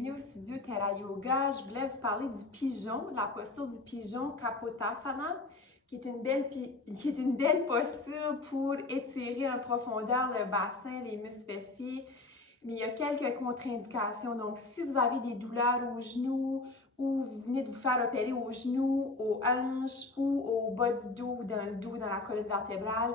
bienvenue au studio Terra Yoga. Je voulais vous parler du pigeon, de la posture du pigeon Kapotasana, qui est une belle posture pour étirer en profondeur le bassin, les muscles fessiers. Mais il y a quelques contre-indications. Donc, si vous avez des douleurs aux genoux ou vous venez de vous faire opérer aux genoux, aux hanches ou au bas du dos ou dans le dos, dans la colonne vertébrale,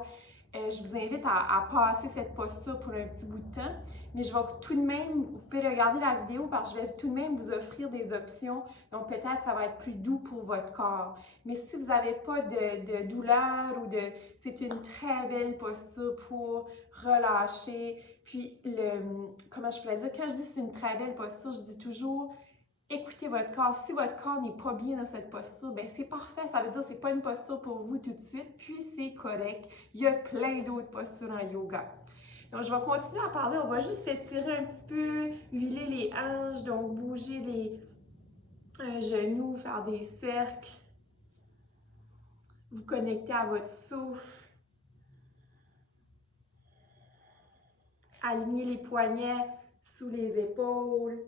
je vous invite à passer cette posture pour un petit bout de temps. Mais je vais tout de même, vous pouvez regarder la vidéo parce que je vais tout de même vous offrir des options. Donc peut-être ça va être plus doux pour votre corps. Mais si vous n'avez pas de douleur ou de... C'est une très belle posture pour relâcher. Puis, comment je pourrais dire, quand je dis c'est une très belle posture, je dis toujours écoutez votre corps. Si votre corps n'est pas bien dans cette posture, ben c'est parfait. Ça veut dire que ce n'est pas une posture pour vous tout de suite, puis c'est correct. Il y a plein d'autres postures en yoga. Donc, je vais continuer à parler. On va juste s'étirer un petit peu, huiler les hanches, donc bouger les genoux, faire des cercles. Vous connecter à votre souffle. Aligner les poignets sous les épaules.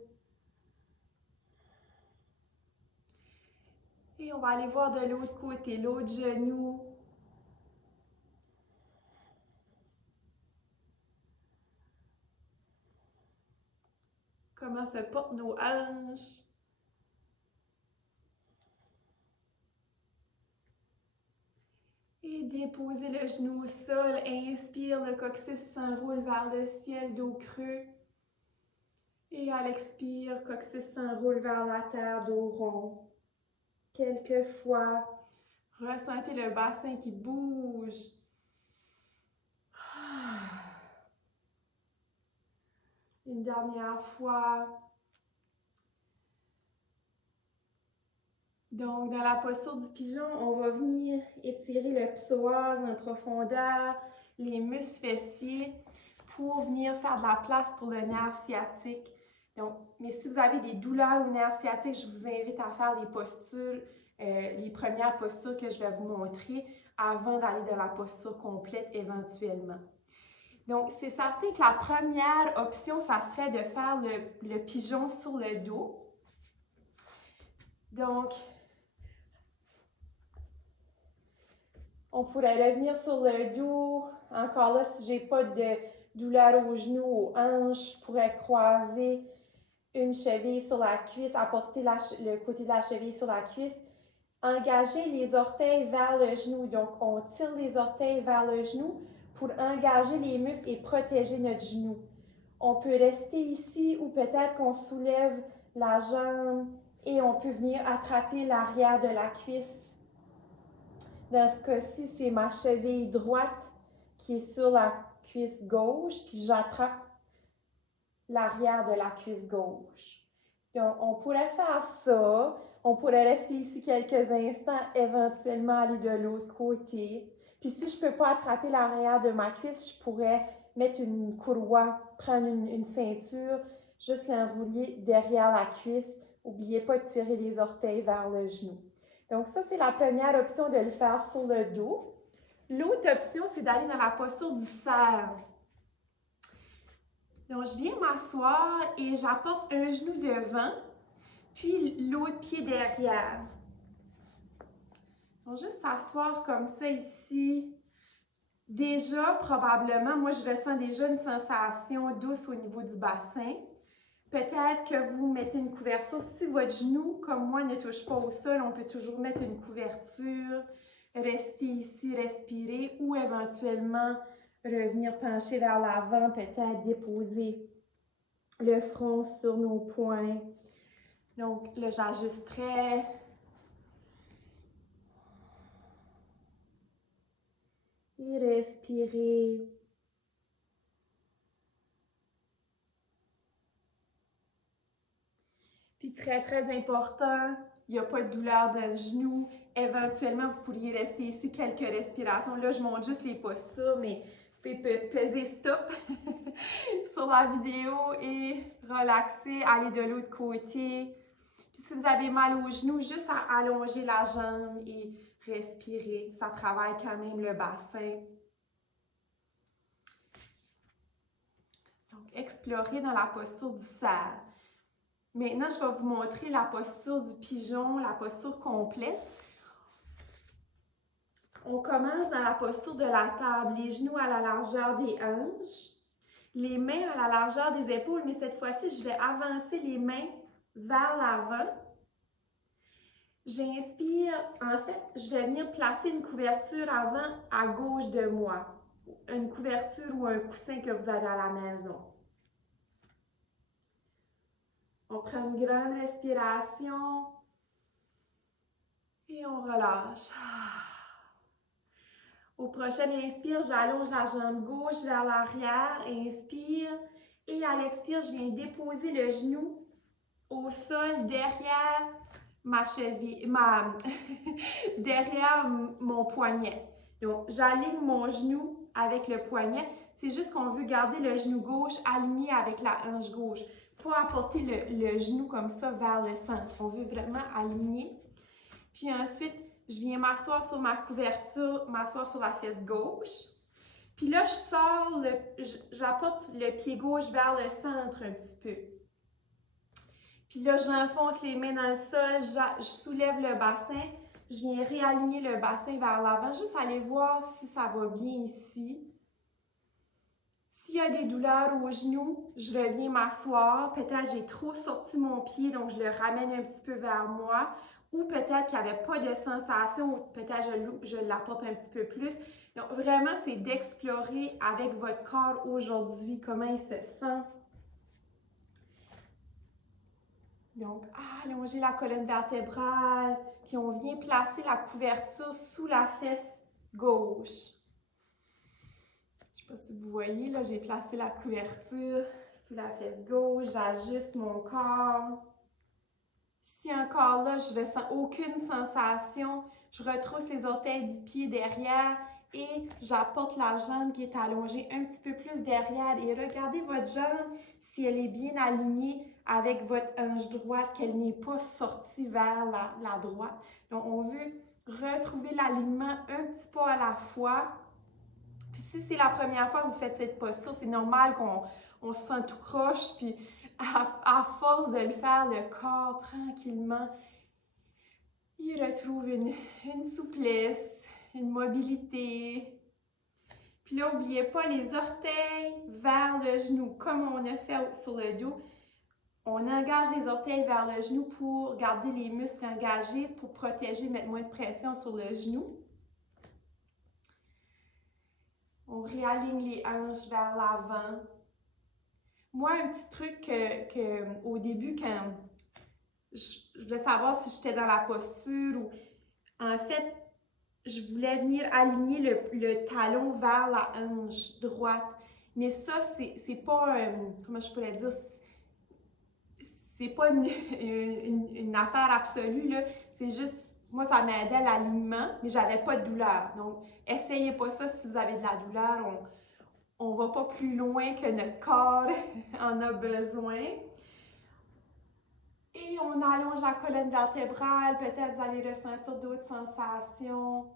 Et on va aller voir de l'autre côté, l'autre genou. Comment se portent nos hanches. Et déposer le genou au sol. Inspire, le coccyx s'enroule vers le ciel, dos creux. Et à l'expire, coccyx s'enroule vers la terre, dos rond. Quelques fois, ressentez le bassin qui bouge. Une dernière fois. Donc, dans la posture du pigeon, on va venir étirer le psoas en profondeur, les muscles fessiers pour venir faire de la place pour le nerf sciatique. Donc, mais si vous avez des douleurs au nerf sciatique, je vous invite à faire les postures, les premières postures que je vais vous montrer avant d'aller dans la posture complète éventuellement. Donc, c'est certain que la première option, ça serait de faire le pigeon sur le dos. Donc, on pourrait revenir sur le dos. Encore là, si j'ai pas de douleur aux genoux, aux hanches, je pourrais croiser une cheville sur la cuisse, apporter le côté de la cheville sur la cuisse. Engager les orteils vers le genou. Donc, on tire les orteils vers le genou pour engager les muscles et protéger notre genou. On peut rester ici ou peut-être qu'on soulève la jambe et on peut venir attraper l'arrière de la cuisse. Dans ce cas-ci, c'est ma cheville droite qui est sur la cuisse gauche, puis j'attrape l'arrière de la cuisse gauche. Donc, on pourrait faire ça. On pourrait rester ici quelques instants, éventuellement aller de l'autre côté. Puis si je ne peux pas attraper l'arrière de ma cuisse, je pourrais mettre une courroie, prendre une ceinture, juste l'enrouler derrière la cuisse. N'oubliez pas de tirer les orteils vers le genou. Donc ça, c'est la première option de le faire sur le dos. L'autre option, c'est d'aller dans la posture du cerf. Donc, je viens m'asseoir et j'apporte un genou devant, puis l'autre pied derrière. Donc, juste s'asseoir comme ça ici. Déjà, probablement, moi, je ressens déjà une sensation douce au niveau du bassin. Peut-être que vous mettez une couverture. Si votre genou, comme moi, ne touche pas au sol, on peut toujours mettre une couverture, rester ici, respirer ou éventuellement revenir pencher vers l'avant, peut-être déposer le front sur nos poings. Donc là, j'ajusterai. Et respirer. Puis très, très important, il n'y a pas de douleur dans le genou. Éventuellement, vous pourriez rester ici quelques respirations. Là, je montre juste les postures, mais vous pouvez peser stop sur la vidéo et relaxer, aller de l'autre côté. Puis si vous avez mal au genou, juste à allonger la jambe et respirer. Ça travaille quand même le bassin. Donc, explorer dans la posture du cerf. Maintenant, je vais vous montrer la posture du pigeon, la posture complète. On commence dans la posture de la table, les genoux à la largeur des hanches, les mains à la largeur des épaules, mais cette fois-ci, je vais avancer les mains vers l'avant. J'inspire, en fait, je vais venir placer une couverture avant à gauche de moi. Une couverture ou un coussin que vous avez à la maison. On prend une grande respiration et on relâche. Au prochain inspire, j'allonge la jambe gauche vers l'arrière. Inspire. Et à l'expire, je viens déposer le genou au sol derrière ma cheville, derrière mon poignet. Donc, j'aligne mon genou avec le poignet. C'est juste qu'on veut garder le genou gauche aligné avec la hanche gauche. Pas apporter le genou comme ça vers le centre. On veut vraiment aligner. Puis ensuite, je viens m'asseoir sur ma couverture, m'asseoir sur la fesse gauche. Puis là, j'apporte le pied gauche vers le centre un petit peu. Puis là, j'enfonce les mains dans le sol, je soulève le bassin. Je viens réaligner le bassin vers l'avant, juste aller voir si ça va bien ici. S'il y a des douleurs aux genoux, je reviens m'asseoir. Peut-être j'ai trop sorti mon pied, donc je le ramène un petit peu vers moi. Ou peut-être qu'il n'y avait pas de sensation, ou peut-être je l'apporte un petit peu plus. Donc vraiment, c'est d'explorer avec votre corps aujourd'hui comment il se sent. Donc, allonger la colonne vertébrale, puis on vient placer la couverture sous la fesse gauche. Je ne sais pas si vous voyez, là, j'ai placé la couverture sous la fesse gauche, j'ajuste mon corps. Si encore là, je ne ressens aucune sensation, je retrousse les orteils du pied derrière et j'apporte la jambe qui est allongée un petit peu plus derrière. Et regardez votre jambe, si elle est bien alignée avec votre hanche droite, qu'elle n'est pas sortie vers la droite. Donc, on veut retrouver l'alignement un petit pas à la fois. Puis si c'est la première fois que vous faites cette posture, c'est normal qu'on se sent tout croche, puis à force de le faire, le corps, tranquillement, il retrouve une souplesse, une mobilité. Puis là, n'oubliez pas les orteils vers le genou, comme on a fait sur le dos. On engage les orteils vers le genou pour garder les muscles engagés, pour protéger, mettre moins de pression sur le genou. On réaligne les hanches vers l'avant. Moi, un petit truc au début, quand je voulais savoir si j'étais dans la posture ou... En fait, je voulais venir aligner le talon vers la hanche droite. Mais ça, c'est pas... comment je pourrais dire? C'est pas une affaire absolue, là. C'est juste... Moi, ça m'aidait l'alignement, mais j'avais pas de douleur. Donc, essayez pas ça si vous avez de la douleur. On va pas plus loin que notre corps en a besoin. Et on allonge la colonne vertébrale. Peut-être vous allez ressentir d'autres sensations.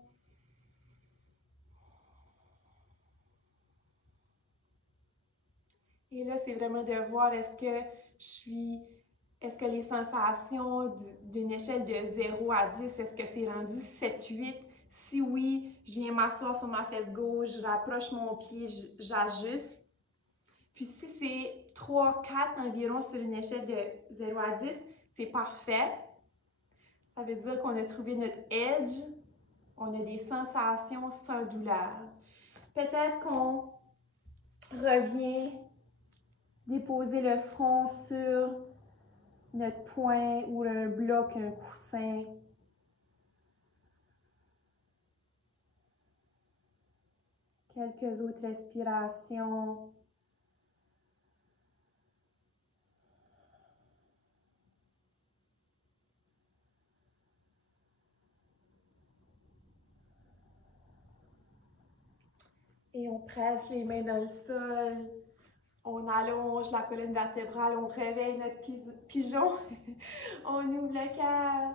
Et là, c'est vraiment de voir est-ce que les sensations d'une échelle de 0 à 10, est-ce que c'est rendu 7, 8? Si oui, je viens m'asseoir sur ma fesse gauche, je rapproche mon pied, j'ajuste. Puis si c'est 3, 4 environ sur une échelle de 0 à 10, c'est parfait. Ça veut dire qu'on a trouvé notre edge, on a des sensations sans douleur. Peut-être qu'on revient déposer le front sur notre poing ou un bloc, un coussin. Quelques autres respirations. Et on presse les mains dans le sol. On allonge la colonne vertébrale, on réveille notre pigeon. On ouvre le cœur.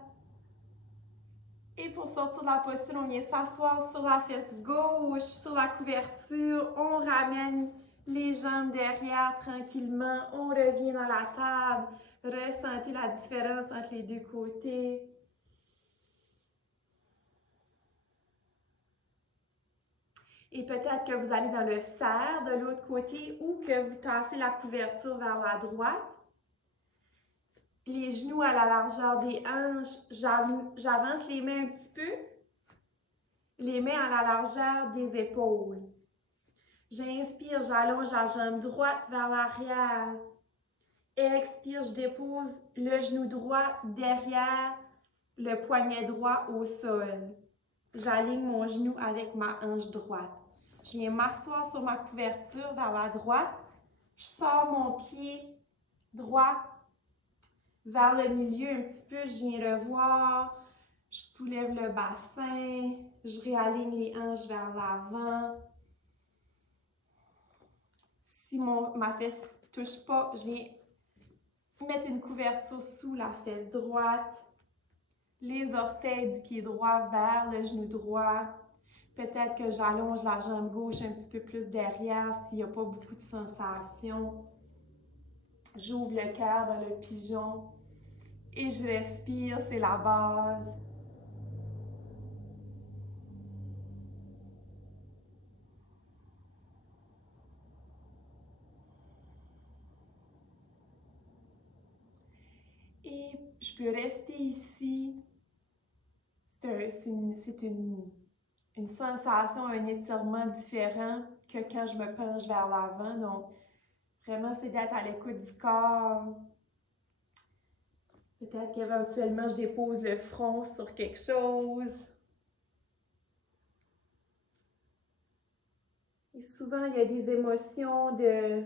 Et pour sortir de la posture, on vient s'asseoir sur la fesse gauche, sur la couverture. On ramène les jambes derrière tranquillement. On revient dans la table. Ressentez notez la différence entre les deux côtés. Et peut-être que vous allez dans le cerf de l'autre côté ou que vous tassez la couverture vers la droite. Les genoux à la largeur des hanches, j'avance les mains un petit peu. Les mains à la largeur des épaules. J'inspire, j'allonge la jambe droite vers l'arrière. Expire, je dépose le genou droit derrière le poignet droit au sol. J'aligne mon genou avec ma hanche droite. Je viens m'asseoir sur ma couverture vers la droite. Je sors mon pied droit vers le milieu un petit peu. Je viens le voir. Je soulève le bassin. Je réaligne les hanches vers l'avant. Si ma fesse ne touche pas, je viens mettre une couverture sous la fesse droite. Les orteils du pied droit vers le genou droit. Peut-être que j'allonge la jambe gauche un petit peu plus derrière s'il n'y a pas beaucoup de sensations. J'ouvre le cœur dans le pigeon et je respire, c'est la base. Et je peux rester ici. C'est une sensation, un étirement différent que quand je me penche vers l'avant. Donc, vraiment, c'est d'être à l'écoute du corps. Peut-être qu'éventuellement, je dépose le front sur quelque chose. Et souvent, il y a des émotions de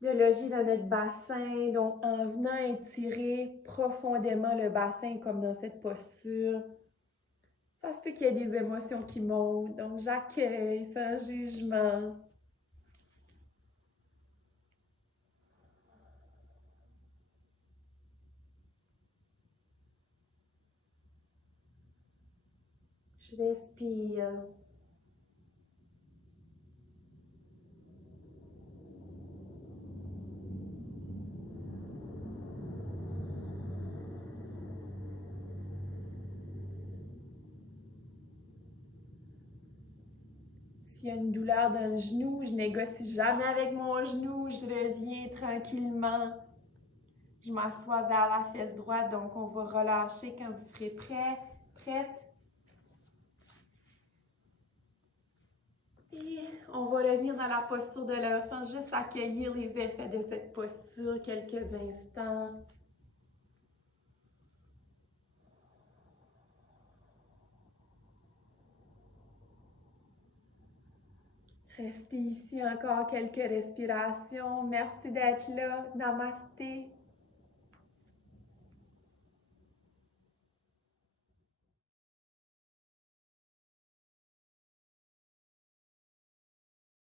loger dans notre bassin. Donc, en venant étirer profondément le bassin comme dans cette posture, ça se peut qu'il y ait des émotions qui montent. Donc, j'accueille sans jugement. Je respire. S'il y a une douleur dans le genou, je négocie jamais avec mon genou. Je reviens tranquillement. Je m'assois vers la fesse droite, donc on va relâcher quand vous serez prêt, prête. Et on va revenir dans la posture de l'enfant, juste accueillir les effets de cette posture quelques instants. Restez ici encore quelques respirations. Merci d'être là. Namasté.